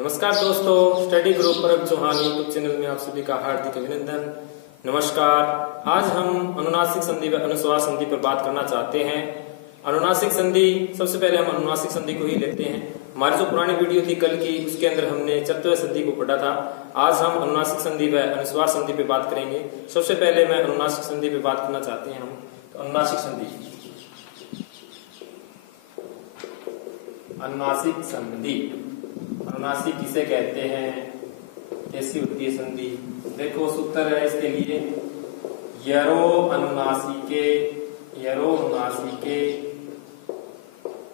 नमस्कार दोस्तों, study group परब चौहान यूट्यूब चैनल में आप सभी का हार्दिक अभिनंदन। नमस्कार। आज हम अनुनासिक संधि व अनुस्वार संधि पर बात करना चाहते हैं। अनुनासिक संधि, सबसे पहले हम अनुनासिक संधि को ही लेते हैं। हमारी जो पुरानी वीडियो थी कल की, उसके अंदर हमने चतुर्थ संधि को पढ़ा था। आज हम अनुनासिक संधि व अनुस्वार संधि पे बात करेंगे। सबसे पहले मैं अनुनासिक संधि पे बात करना चाहते हैं हम। तो अनुनासिक संधि, अनुनासिक संधि, अनुनासिक किसे कहते हैं, कैसी होती है संधि? देखो सूत्र है इसके लिए, यरो अनुनासिके, यरो अनुनासिके,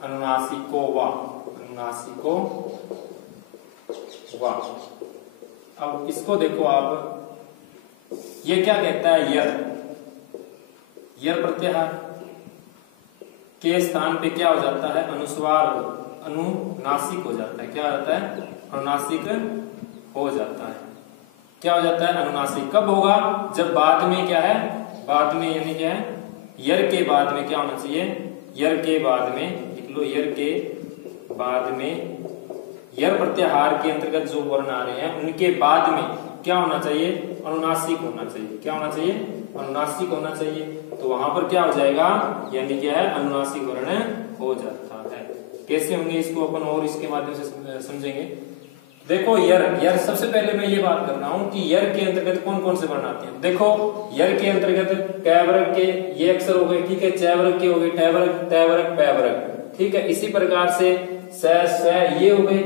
अनुनासिको वा, अनुनासिको वा। अब इसको देखो आप, ये क्या कहता है? यर, यर प्रत्याहार के स्थान पे क्या हो जाता है? अनुस्वार, अनुनासिक हो जाता है। क्या हो जाता है? अनुनासिक हो जाता है। क्या हो जाता है? अनुनासिक। कब होगा? जब बाद में क्या है? बाद में यानी क्या है? यर के बाद में क्या होना चाहिए? यर के बाद में, लिख लो, यर के बाद में, यर प्रत्याहार के अंतर्गत जो वर्ण आ रहे हैं उनके बाद में क्या होना चाहिए? अनुनासिक होना चाहिए। क्या होना चाहिए? अनुनासिक होना चाहिए। तो वहां पर क्या हो जाएगा? यानी क्या है? अनुनासिक वर्ण हो जाता है। कैसे होंगे इसको अपन और इसके माध्यम से समझेंगे। देखो यर, यर सबसे पहले मैं ये बात कर रहा हूं कि यर के अंतर्गत कौन कौन से वर्ण आते हैं। देखो यर के अंतर्गत कै वर्ग के ये अक्षर हो गए, ठीक है, चै वर्ग के हो गए, टै वर्ग, तै वर्ग, पै वर्ग, ठीक है। इसी प्रकार से स ये हो गए,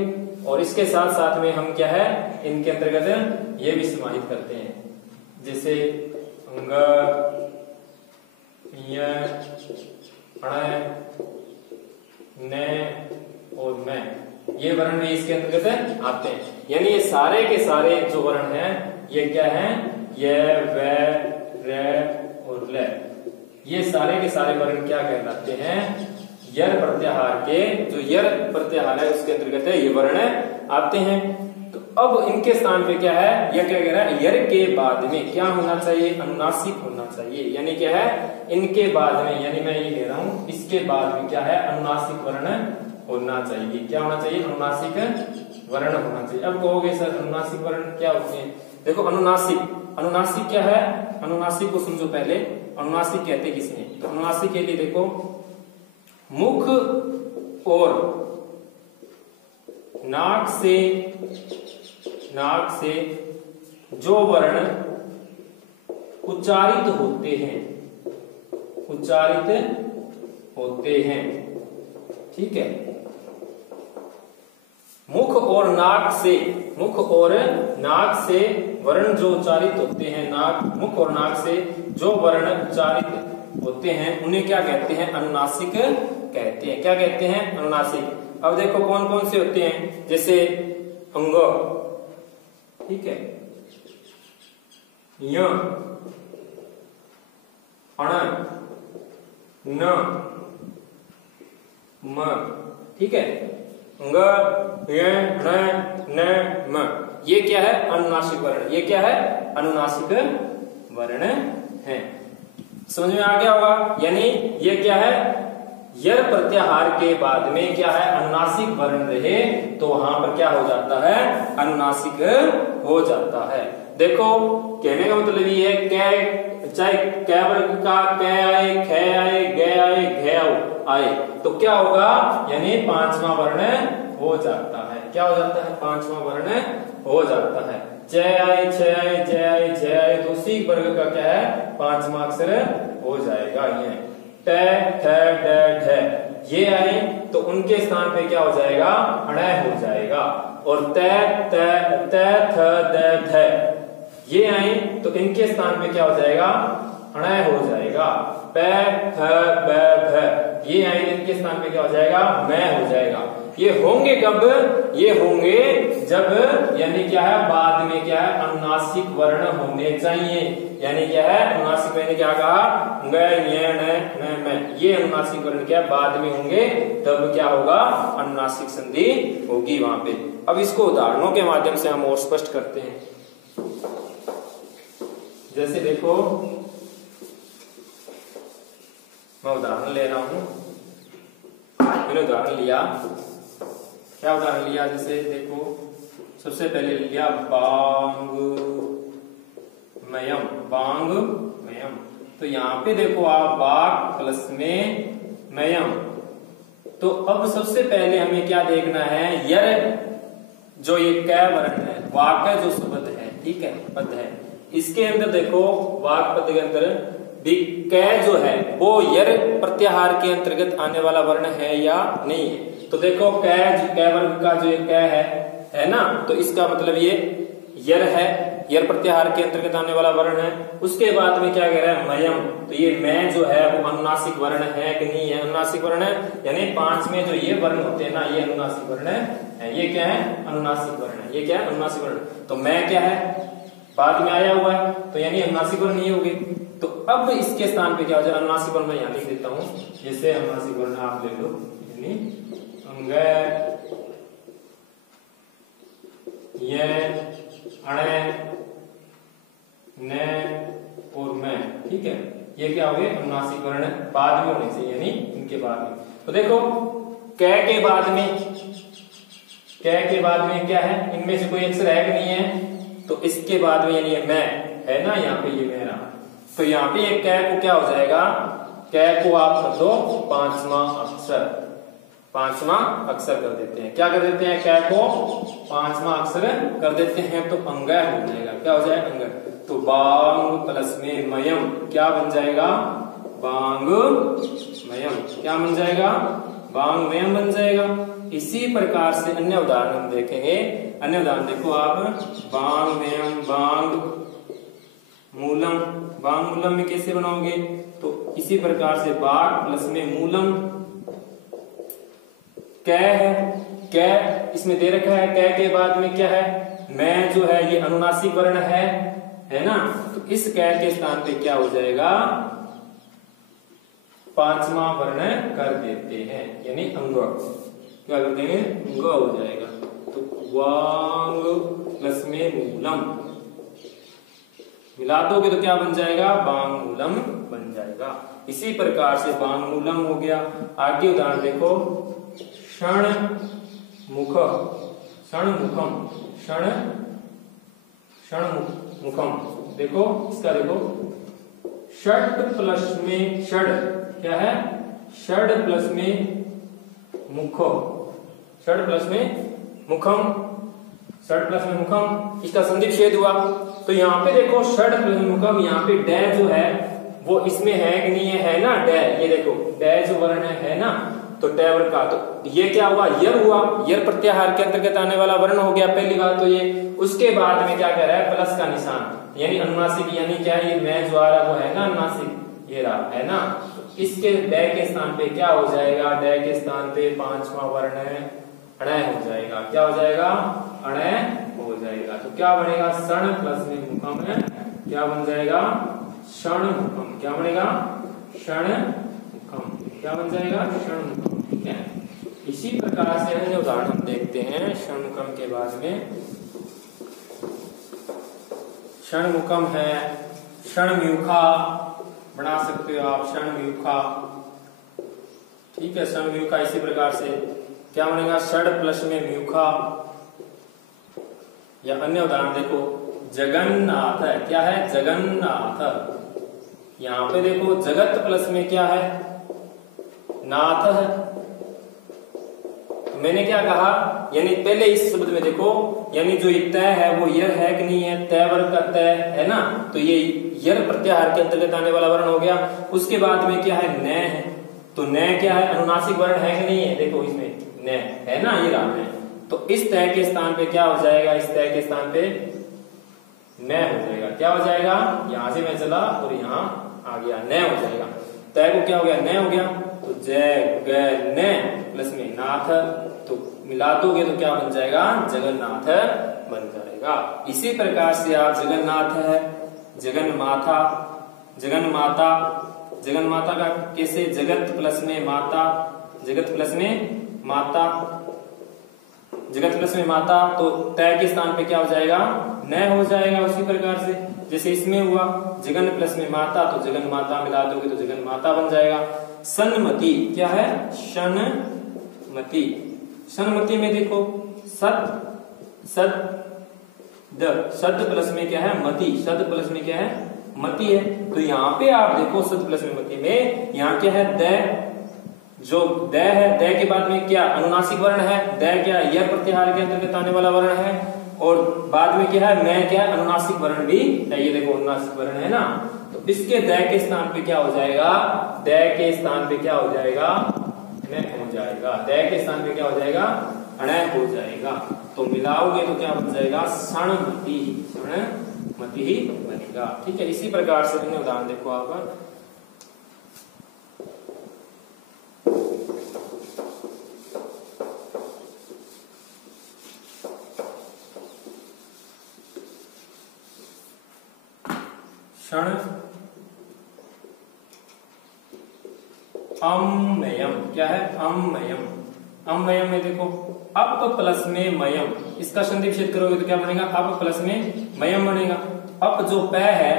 और इसके साथ साथ में हम क्या है, इनके अंतर्गत ये भी समाहित करते हैं, जैसे अंग, ने और मैं, ये वर्ण भी इसके अंतर्गत आते हैं। यानी ये सारे के सारे जो वर्ण हैं ये क्या हैं? ये, वे, रे और ले, ये सारे के सारे वर्ण क्या कहलाते हैं? यर प्रत्याहार के, जो यर प्रत्याहार है उसके अंतर्गत है ये वर्ण आते हैं। तो अब इनके स्थान पे क्या है? यह क्या कह रहा है? यर के बाद में क्या होना चाहिए? अनुनासिक होना चाहिए। यानी क्या है? इनके बाद में, यानी मैं ये कह रहा हूं इसके बाद में क्या है? अनुनासिक वर्ण होना चाहिए। क्या होना चाहिए? अनुनासिक वर्ण होना चाहिए। अब कहोगे सर अनुनासिक वर्ण क्या होते हैं? देखो अनुनासिक, अनुनासिक क्या है? अनुनासिक को समझो पहले। अनुनासिक कहते किसने? तो अनुनासिक के लिए देखो, मुख और नाक से जो वर्ण उच्चारित होते हैं, उच्चारित होते हैं, ठीक है। मुख और नाक से, मुख और नाक से वर्ण जो उच्चारित होते हैं, नाक, मुख और नाक से जो वर्ण उच्चारित होते हैं उन्हें क्या कहते हैं? अनुनासिक कहते हैं। क्या कहते हैं? अनुनासिक। अब देखो कौन कौन से होते हैं, जैसे अंग, ठीक है, य, अण, न, म, ठीक है, अंग, य, न, म, ये क्या है? अनुनासिक वर्ण। ये क्या है? अनुनासिक वर्ण है। समझ में आ गया होगा? यानी ये क्या है? यर प्रत्याहार के बाद में क्या है? अनुनासिक वर्ण रहे तो वहां पर क्या हो जाता है? अनुनासिक हो जाता है। देखो कहने का मतलब ये है, कै, चाहे कै वर्ग का कै आए, खे आए, गे आए, घे आए, तो क्या होगा? यानी पांचवा वर्ण हो जाता है। क्या हो जाता है? पांचवा वर्ण हो जाता है। जय आए, छह आए, जय आए, जय आए, तो उसी वर्ग का क्या है? पांचवा अक्षर हो जाएगा। ये ट, ठ, ड, ढ, ये आए तो उनके स्थान पे क्या हो जाएगा? अणय हो जाएगा। और त, थ, द, ध, ये आए तो इनके स्थान पे क्या हो जाएगा? अणय हो जाएगा। प, फ, ब, भ, ये आए इनके स्थान पे क्या हो जाएगा? मैं हो जाएगा। ये होंगे कब? ये होंगे जब, यानी क्या है? बाद में क्या है? अनुनासिक वर्ण होने चाहिए। यानी क्या है? अनुनासिक, मैंने क्या कहा? ग, य, न, म, ये अनुनासिक वर्ण क्या बाद में होंगे, तब क्या होगा? अनुनासिक संधि होगी वहां पे। अब इसको उदाहरणों के माध्यम से हम और स्पष्ट करते हैं। जैसे देखो मैं उदाहरण ले रहा हूं, मैंने उदाहरण लिया, क्या उदाहरण लिया? जैसे देखो सबसे पहले लिया बांग मयम, बांग मयम। तो यहाँ पे देखो आप बाग प्लस में मयम। तो अब सबसे पहले हमें क्या देखना है, यर जो ये कै वर्ण है, वाक का जो शब्द है, ठीक है, पद है, इसके अंदर देखो वाक पद के अंदर भी कै जो है वो यर प्रत्याहार के अंतर्गत आने वाला वर्ण है या नहीं है। तो देखो कै वर्ग का जो ये कै है ना, तो इसका मतलब ये यर है, यर प्रत्याहार के अंतर्गत आने वाला वर्ण है। उसके बाद में क्या कह रहा है, मयम। तो ये मैं जो है वो अनुनासिक वर्ण है कि नहीं है, अनुनासिक वर्ण है, यानी 5 में जो ये वर्ण होते हैं ना, ये अनुनासिक वर्ण है। ये क्या है, अनुनासिक वर्ण है। ये क्या है, अनुनासिक वर्ण। तो मैं क्या है, बाद में आया हुआ है, तो यानी अनुनासिक वर्ण ये होगी। तो अब इसके स्थान पे क्या हो जाए, अनुनासिक वर्ण मैं यहाँ लिख देता हूँ। जैसे अनुनासिक वर्ण आप ले लो, यानी अंग, ये, अणे, ने और मैं, ठीक है। ये क्या हो गए, अनुनासिक वर्ण बाद में होने चाहिए, यानी इनके बाद में। तो देखो कै के बाद में, कै के बाद में क्या है, इनमें से कोई अक्षर है कि नहीं है, तो इसके बाद में यानी ये मैं है ना, यहाँ पे ये मैं रहा। तो यहाँ पे ये कै को क्या हो जाएगा, कै को आप कर दो 5वां अक्षर, 5वां अक्षर कर देते हैं। क्या कर देते हैं, कै को 5वां अक्षर कर देते हैं, तो अंग हो जाएगा। क्या हो जाएगा, अंग। तो बांग प्लस में मयम क्या बन जाएगा, बांग मयम। क्या बन जाएगा, बांग मयम बन जाएगा। इसी प्रकार से अन्य उदाहरण हम देखेंगे। अन्य उदाहरण देखो आप, बांग मयम, बांग मूलम। बांग मूलम में कैसे बनाओगे, तो इसी प्रकार से बाग प्लस में मूलम, कै है, कै इसमें दे रखा है, कै के बाद में क्या है, मैं जो है ये अनुनासिक वर्ण है ना। तो इस कै के स्थान पे क्या हो जाएगा, 5वां वर्ण कर देते हैं, यानी अंग। क्या कर देंगे, अंग हो जाएगा। तो वांग प्लस में मूलम मिला दोगे तो क्या बन जाएगा, बांग मूलम बन जाएगा। इसी प्रकार से बांग मूलम हो गया। आगे उदाहरण देखो, क्षण मुख, क्षण मुखम, क्षण मुखम। देखो इसका देखो, षड प्लस में षड क्या है, षड प्लस में मुखो, षड प्लस में मुखम, षड प्लस में मुखम, इसका संधि छेद हुआ। तो यहाँ पे देखो षड प्लस में मुखम, यहाँ पे डै जो है वो इसमें है कि नहीं है ना, डै। ये देखो डै जो वर्ण है ना, तो टैवर का, तो ये क्या हुआ, यर हुआ, यर प्रत्याहार के अंतर्गत आने वाला वर्ण हो गया पहली बात तो ये। उसके बाद में क्या कह रहा है, प्लस का निशान, यानी अनुनासिक, यानी क्या है, ये मैं जो आ रहा वो है ना अनुनासिक, ये रहा है ना। तो इसके डै के स्थान पे क्या हो जाएगा, डै के स्थान पे 5वां वर्ण अणय हो जाएगा। क्या हो जाएगा, अणय हो जाएगा। तो क्या बनेगा, क्षण प्लस में मुखम है, क्या बन जाएगा, क्षण मुखम। क्या बनेगा, क्षण मुखम। क्या बन जाएगा, क्षण मुखम। ठीक है। इसी प्रकार से अन्य उदाहरण हम देखते हैं। क्षण मुखम के बाद में क्षण मुखम है, क्षण म्यूखा बना सकते हो आप, क्षण म्यूखा। ठीक है, क्षण म्यूखा। इसी प्रकार से क्या बनेगा, षड प्लस में म्यूखा। या अन्य उदाहरण देखो, जगन्नाथ है, क्या है, जगन्नाथ। यहां पे देखो जगत प्लस में क्या है, नाथ है। मैंने क्या कहा, यानी पहले इस शब्द में देखो, यानी जो तय है वो यर है कि नहीं है, तय वर्ग का तय है ना, तो ये यर प्रत्याहार के अंतर्गत आने वाला वर्ण हो गया। उसके बाद में क्या है, न है, तो न क्या है, अनुनासिक वर्ण है कि नहीं है, देखो इसमें न है ना, ये रहा है। तो इस तय के स्थान पे क्या हो जाएगा, इस तय के स्थान पे न हो जाएगा। क्या हो जाएगा, यहां से मैं चला और यहां आ गया, न हो जाएगा। तय को क्या हो गया, न हो गया। तो जय ग न प्लस में नाथ, तो मिला दोगे तो क्या बन जाएगा, जगन्नाथ बन जाएगा। इसी प्रकार से आप जगन्नाथ है, जगन माता, जगन माता, जगन माता का कैसे, जगत प्लस में माता, जगत प्लस में माता, जगत प्लस में माता, तो तय के स्थान पे क्या हो जाएगा, न हो जाएगा। उसी प्रकार से जैसे इसमें हुआ जगन प्लस में माता, तो जगन माता मिला दोगे तो जगन माता बन जाएगा। सन्मति क्या है, शनमति। सन्मति में देखो सत सद द, सद प्लस में क्या है मति, सद प्लस में क्या है मति है। तो यहाँ पे आप देखो सद प्लस में मति में यहाँ क्या है द, जो द है द के बाद में क्या अनुनासिक वर्ण है, द क्या य प्रत्याहार के अंतर्गत आने वाला वर्ण है, और बाद में क्या है मैं क्या अनुनासिक वर्ण भी है, ये देखो अनुनासिक वर्ण है ना। तो इसके द के स्थान पे क्या हो जाएगा, द के स्थान पे क्या हो जाएगा अणय हो जाएगा, द के स्थान पे क्या हो जाएगा अणय हो जाएगा। तो मिलाओगे तो क्या बन जाएगा क्षणमति, क्षणमति ही बनेगा। ठीक है, इसी प्रकार से अन्य उदाहरण देखो आप, क्षण अम्मयम, क्या है अम्मयम, अम्मयम में देखो अप प्लस में मयम, इसका संधि विच्छेद करोगे तो क्या बनेगा अप प्लस में मयम बनेगा। अप जो प है,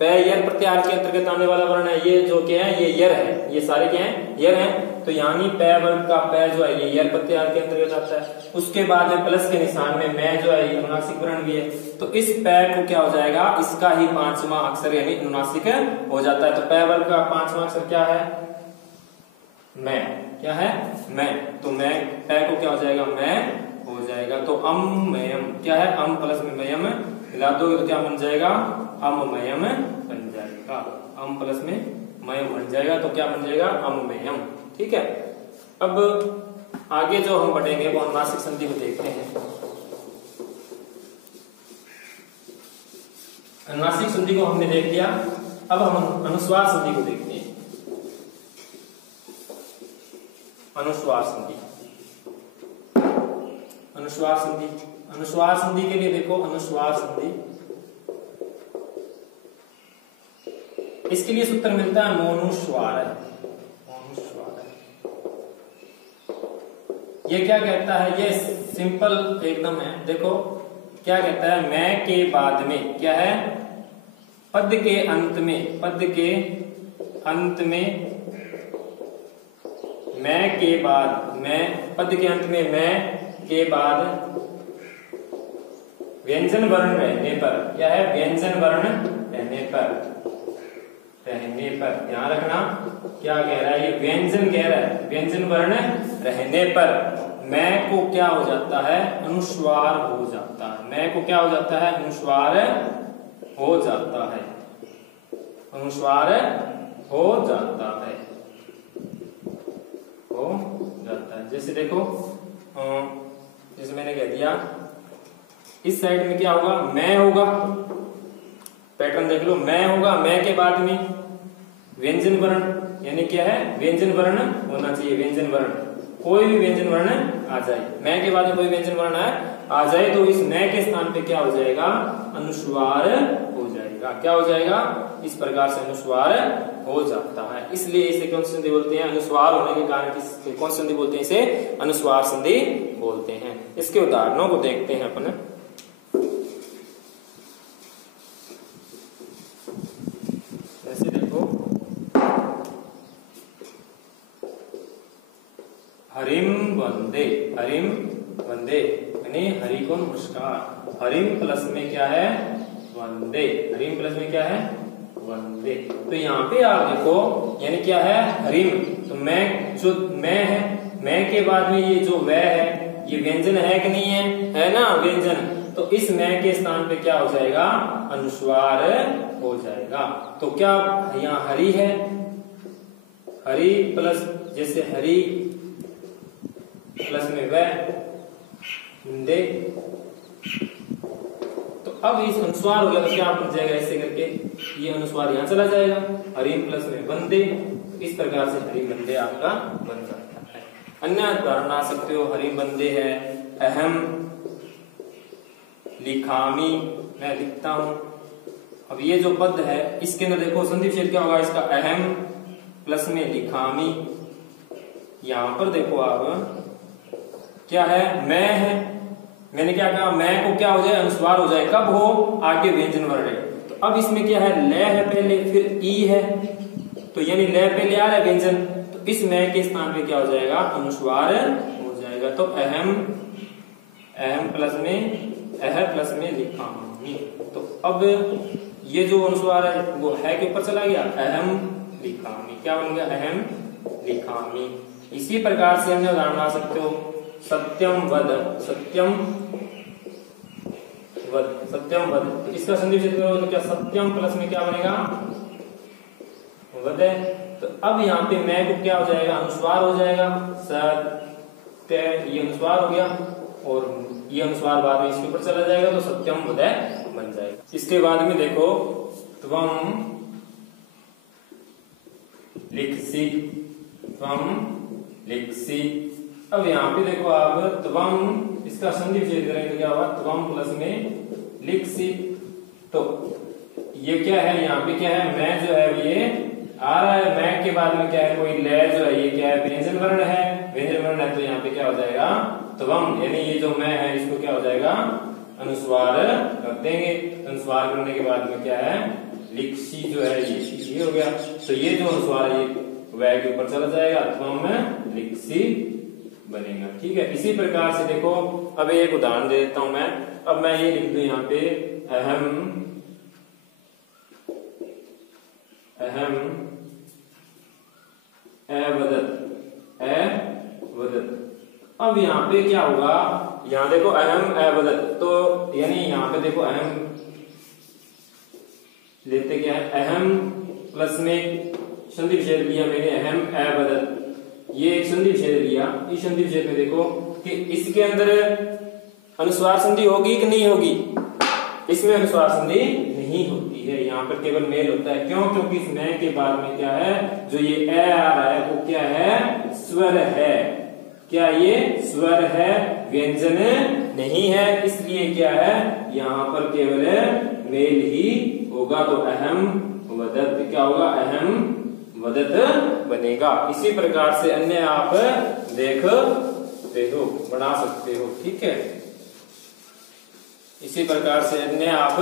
प यर प्रत्याहार के अंतर्गत आने वाला वर्ण है, ये जो क्या है ये यर है, ये सारे क्या है यर हैं। तो यानी प वर्ग का प जो है ये यर प्रत्याहार के अंतर्गत आता है। उसके बाद में प्लस के निशान में मैं जो है अनुनासिक वर्ण भी है। तो इस प को क्या हो जाएगा, इसका ही पांचवा अक्षर यानी अनुनासिक हो जाता है। तो प वर्ग का पांचवा अक्षर क्या है मैं, क्या है मैं, तो मैं प को क्या हो जाएगा मैं हो जाएगा। तो अम्मयम क्या है अम प्लस में मयम मिला दोगे तो क्या बन जाएगा अम्मयम बन जाएगा, अम प्लस में मयम बन जाएगा। तो क्या बन जाएगा अम्मयम। ठीक है, अब आगे जो हम पढ़ेंगे वो अनुनासिक संधि को देखते हैं। अनुनासिक संधि को हमने देख लिया, अब हम अनुस्वार संधि को देखते हैं। अनुस्वार संधि, अनुस्वार संधि, अनुस्वार संधि के लिए देखो अनुस्वार संधि, इसके लिए सूत्र मिलता है मोनुस्वार है। ये क्या कहता है, ये सिंपल एकदम है। देखो क्या कहता है, मैं के बाद में क्या है पद के अंत में, पद के अंत में मैं के बाद, मैं पद के अंत में मैं के बाद व्यंजन वर्ण रहने पर, क्या है व्यंजन वर्ण रहने पर, रहने पर ध्यान रखना क्या कह रहा है, ये व्यंजन कह रहा है, व्यंजन वर्ण रहने पर मैं को क्या हो जाता है अनुस्वार हो जाता है। मैं को क्या हो जाता है अनुस्वार हो जाता है, अनुस्वार हो जाता है, हो जाता है। जैसे देखो जैसे मैंने कह दिया इस साइड में क्या होगा मैं होगा, पैटर्न देख लो मैं होगा, मैं के बाद में व्यंजन वर्ण यानी क्या है व्यंजन वर्ण होना चाहिए, व्यंजन वर्ण कोई भी व्यंजन वर्ण आ जाए, मैं के बाद में कोई व्यंजन वर्ण आ जाए तो इस मैं के स्थान पे क्या हो जाएगा अनुस्वार हो जाएगा। क्या हो जाएगा इस प्रकार से अनुस्वार हो जाता है। इसलिए इसे कौन सी संधि बोलते हैं, अनुस्वार होने के कारण कौन सी संधि बोलते हैं, इसे अनुस्वार संधि बोलते हैं। इसके उदाहरणों को देखते हैं अपन। जैसे देखो हरिम वंदे, हरिम वंदे यानी हरि को नमस्कार, हरिम प्लस में क्या है वंदे, हरिम प्लस में क्या है वंदे। तो यहाँ पे आप देखो यानी क्या है हरिम, तो मैं जो मैं है, मैं के बाद में ये जो वह है ये व्यंजन है कि नहीं है ना व्यंजन, तो इस मैं के स्थान पे क्या हो जाएगा अनुस्वार हो जाएगा। तो क्या यहाँ हरि है, हरि प्लस जैसे हरि प्लस में वह दे, तो अब इस अनुस्वार हो गया तो क्या बन जाएगा ऐसे करके ये अनुस्वार यहां चला जाएगा, हरिम प्लस में वंदे, इस प्रकार से हरिम वंदे आपका बन जाता है। अन्य उदाहरण आ सकते हो, हरिम वंदे है अहम लिखामी, मैं लिखता हूं। अब ये जो पद है इसके अंदर देखो संधि विच्छेद क्या होगा इसका, अहम प्लस में लिखामी, यहां पर देखो आप क्या है मैं है, मैंने क्या कहा मैं को क्या हो जाए अनुस्वार हो जाए, कब हो आगे व्यंजन वर्ण है। तो अब इसमें क्या है ल है पहले फिर ई है, तो यानी ल पहले आ रहा है व्यंजन, तो इस मैं के स्थान पे क्या हो जाएगा अनुस्वार हो जाएगा। तो अहम अहम प्लस में अह प्लस में लिखामी। तो अब ये जो अनुस्वार है वो है के ऊपर चला गया, अहम लिखामी। क्या बन गया? अहम लिखामी। इसी प्रकार से हमने उदाहरण बना सकते हो, सत्यम वद, सत्यम वद, सत्यम वद। तो इसका संधि विच्छेद करो तो क्या सत्यम प्लस में क्या बनेगा? वद। तो अब यहाँ पे मैं को क्या हो जाएगा? अनुस्वार हो जाएगा, सत्य, ये अनुस्वार हो गया और ये अनुस्वार बाद में इसके ऊपर चला जाएगा तो सत्यम वदय बन जाएगा। इसके बाद में देखो त्वम लिखसी, त्वम लिखसी। अब यहाँ पे देखो आप त्वम, इसका संधि विच्छेद करेंगे तो क्या होगा? त्वम प्लस में लिखसी। तो ये क्या है? यहाँ पे क्या है? मैं जो है ये आ रहा है, मैं के बाद में क्या है? कोई लय जो है ये क्या है? व्यंजन वर्ण है, व्यंजन वर्ण है तो यहाँ पे क्या हो जाएगा? त्वम, यानी ये जो मैं है इसको क्या हो जाएगा? अनुस्वार कर देंगे। अनुस्वार करने के बाद में क्या है? लिखसी जो है ये हो गया। तो ये जो अनुस्वार है ये वह के ऊपर चला जाएगा, त्वम लिखसी बनेगा। ठीक है, इसी प्रकार से देखो अब एक उदाहरण दे देता हूं मैं। अब मैं ये लिख दूं यहाँ पे अहम, अहम अवदत, अवदत। अब यहाँ पे क्या होगा? यहाँ देखो अहम अवदत, तो यानी यहाँ पे देखो अहम लेते क्या है? अहम प्लस में संधि विच्छेद लिया मैंने, अहम अवदत, ये एक संधि विच्छेद लिया। इस संधि विच्छेद में देखो कि इसके अंदर अनुस्वार संधि होगी कि नहीं होगी? इसमें अनुस्वार संधि नहीं होती है, यहाँ पर केवल मेल होता है। क्यों? क्योंकि इस मैं के बाद में क्या है? जो ये ए आ रहा है वो क्या है? स्वर है। क्या ये स्वर है? व्यंजन नहीं है, इसलिए क्या है? यहाँ पर केवल मेल ही होगा। तो अहम वदत क्या होगा? अहम वदत बनेगा। इसी प्रकार से अन्य आप देखते हो, बना सकते हो। ठीक है, इसी प्रकार से अन्य आप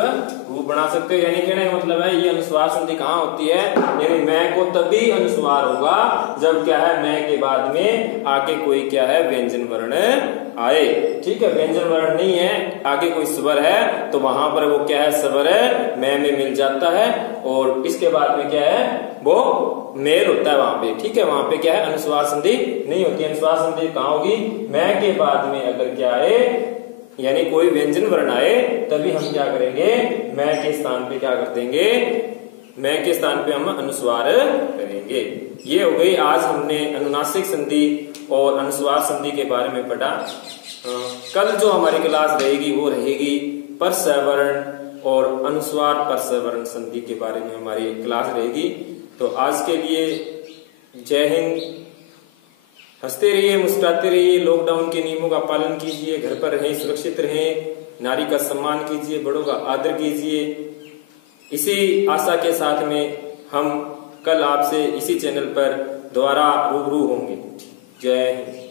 रूप बना सकते हो। यानी कहने का मतलब है ये अनुस्वार संधि कहाँ होती है? यानी मैं को तभी अनुस्वार होगा जब क्या है? मैं के बाद में आगे कोई क्या है? व्यंजन वर्ण आए। ठीक है, व्यंजन वर्ण नहीं है, आगे कोई स्वर है तो वहां पर वो क्या है? स्वर है मैं में मिल जाता है और इसके बाद में क्या है? वो मेल होता है वहां पे। ठीक है, वहां पे क्या है? अनुस्वार संधि नहीं होती। अनुस्वार संधि कहाँ होगी? मैं के बाद में अगर क्या है यानी कोई व्यंजन वर्ण आए तभी हम क्या करेंगे? मैं के स्थान पे क्या कर देंगे? मैं के स्थान पे हम अनुस्वार करेंगे। ये हो गई, आज हमने अनुनासिक संधि और अनुस्वार संधि के बारे में पढ़ा। कल जो हमारी क्लास रहेगी वो रहेगी परसवर्ण और अनुस्वार परसवर्ण संधि के बारे में हमारी क्लास रहेगी। तो आज के लिए जय हिंद। हंसते रहिए, मुस्कुराते रहिए, लॉकडाउन के नियमों का पालन कीजिए, घर पर रहें, सुरक्षित रहें, नारी का सम्मान कीजिए, बड़ों का आदर कीजिए। इसी आशा के साथ में हम कल आपसे इसी चैनल पर दोबारा रूबरू होंगे। जय हिंद।